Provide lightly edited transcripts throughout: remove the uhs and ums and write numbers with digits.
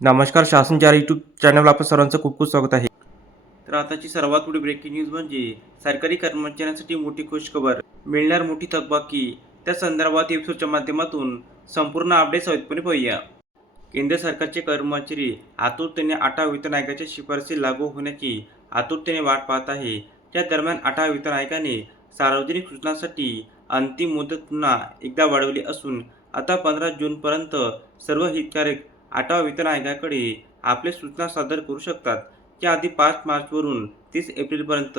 नमस्कार. शासन 4 यूट्यूब चॅनलवर आपलं सर्वांचं खूप खूप स्वागत आहे. तर आताची सर्वात मोठी ब्रेकिंग न्यूज म्हणजे सरकारी कर्मचाऱ्यांसाठी मोठी खुशखबर, मिळणार मोठी थकबाकी. त्या संदर्भात एपिसोडच्या माध्यमातून संपूर्ण अपडेट सविस्तरपणे पाहूया. केंद्र सरकारचे कर्मचारी आतुरतेने 8व्या वेतन आयोगाच्या शिफारसी लागू होण्याची आतुरतेने वाट पाहत आहे. त्या दरम्यान 8व्या वेतन आयोगाने सार्वजनिक सूचनांसाठी अंतिम मुदत पुन्हा एकदा वाढवली असून आता 15 जूनपर्यंत सर्व हितधारक 8व्या वेतन आयोगाकडे आपल्या सूचना सादर करू शकतात. याआधी 5 मार्चवरून 30 एप्रिलपर्यंत,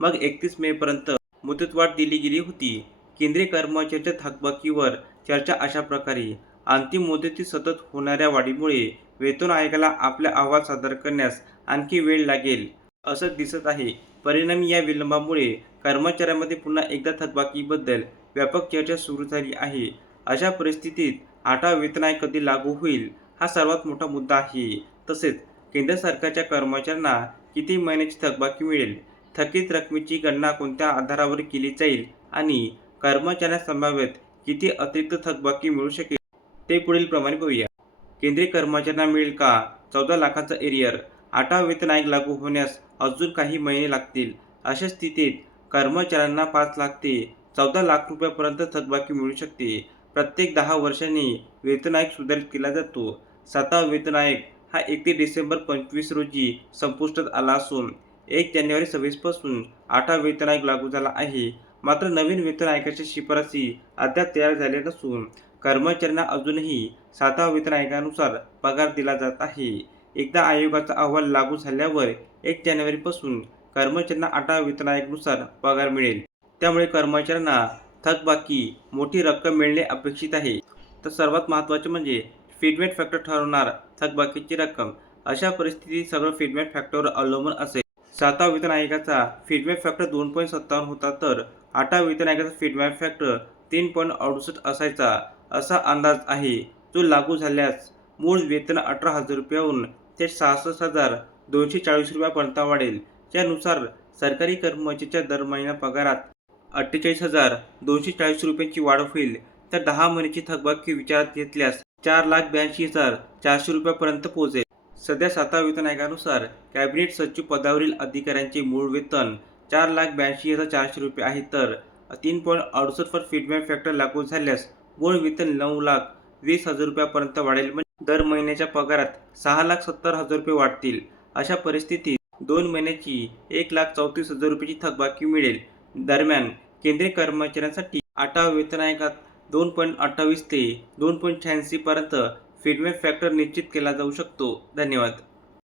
मग 31 मेपर्यंत मुदतवाढ दिली गेली होती. केंद्रीय कर्मचाऱ्यांच्या थकबाकीवर चर्चा अशा प्रकारे: अंतिम मुदतीत सतत होणाऱ्या वाढीमुळे वेतन आयोगाला आपला अहवाल सादर करण्यास आणखी वेळ लागेल असं दिसत आहे. परिणामी या विलंबामुळे कर्मचाऱ्यांमध्ये पुन्हा एकदा थकबाकीबद्दल व्यापक चर्चा सुरू झाली आहे. अशा परिस्थितीत 8वा वेतन आयोग कधी लागू होईल हा सर्वात मोठा मुद्दा आहे. तसेच केंद्र सरकारच्या कर्मचाऱ्यांना किती महिन्याची थकबाकी मिळेल, थकीत रकमेची गणना कोणत्या आधारावर केली जाईल आणि कर्मचाऱ्यांना संभाव्यत किती अतिरिक्त थकबाकी मिळू शकेल ते पुढील प्रमाणे पाहूया. केंद्रीय कर्मचाऱ्यांना मिळेल का 14 लाखांचा एरियर? 8वा वेतन आयोग लागू होण्यास अजून काही महिने लागतील. अशा स्थितीत कर्मचाऱ्यांना 5 लाख ते 14 लाख रुपयांपर्यंत थकबाकी मिळू शकते. प्रत्येक 10 वर्षांनी वेतन आयोग सुधारित केला जातो. 7वा वेतन आयोग हा 31 डिसेंबर 25 रोजी संपुष्टात आला असून 1 जानेवारी 26 पासून 8वा वेतन आयोग लागू झाला आहे. मात्र नवीन वेतन आयोगाच्या शिफारसी अद्याप तयार झाल्या नसून कर्मचाऱ्यांना अजूनही 7व्या वेतन आयोगानुसार पगार दिला जात आहे. एकदा आयोगाचा अहवाल लागू झाल्यावर 1 जानेवारीपासून कर्मचाऱ्यांना 8व्या वेतन आयोगानुसार पगार मिळेल. त्यामुळे कर्मचाऱ्यांना थकबाकी मोठी रक्कम मिळणे अपेक्षित आहे. तर सर्वात महत्त्वाचे म्हणजे फीडबॅक फॅक्टर ठरवणार थकबाकीची रक्कम. अशा परिस्थितीत सगळं फीडबॅक फॅक्टरवर अवलंबून असेल. 7व्या वेतन आयोगाचा फीडबॅक फॅक्टर 2.57 होता, तर 8व्या वेतन आयोगाचा फीडबॅक फॅक्टर 3.68 असायचा असा अंदाज आहे. जो लागू झाल्यास मूळ वेतन 18,000 रुपयांवरून थेट 66,240 रुपयांपर्यंत वाढेल. यानुसार सरकारी कर्मचाऱ्यांच्या दर महिना पगारात 48,240 रुपयांची वाढ होईल. तर 10 महिन्याची थकबाकी विचारात घेतल्यास 4,82,400 रुपयांपर्यंत पोहोचेल. सध्या 7व्या वेतन आयोगानुसार कॅबिनेट सचिव पदावरील अधिकाऱ्यांचे मूळ वेतन 4,82,400 रुपये आहे, तर 3.68 वर फीडबॅक फॅक्टर लागू झाल्यास मूळ वेतन 9,20,000 रुपयांपर्यंत वाढेल. म्हणजे दर महिन्याच्या पगारात 6,70,000 रुपये वाढतील. अशा परिस्थितीत 2 महिन्याची 1,34,000 रुपयांची थकबाकी मिळेल. दरम्यान केंद्रीय कर्मचाऱ्यांसाठी 8व्या वेतन आयोगात 2.28 ते 2.86 पर्यंत फीडबॅक फॅक्टर निश्चित केला जाऊ शकतो. धन्यवाद.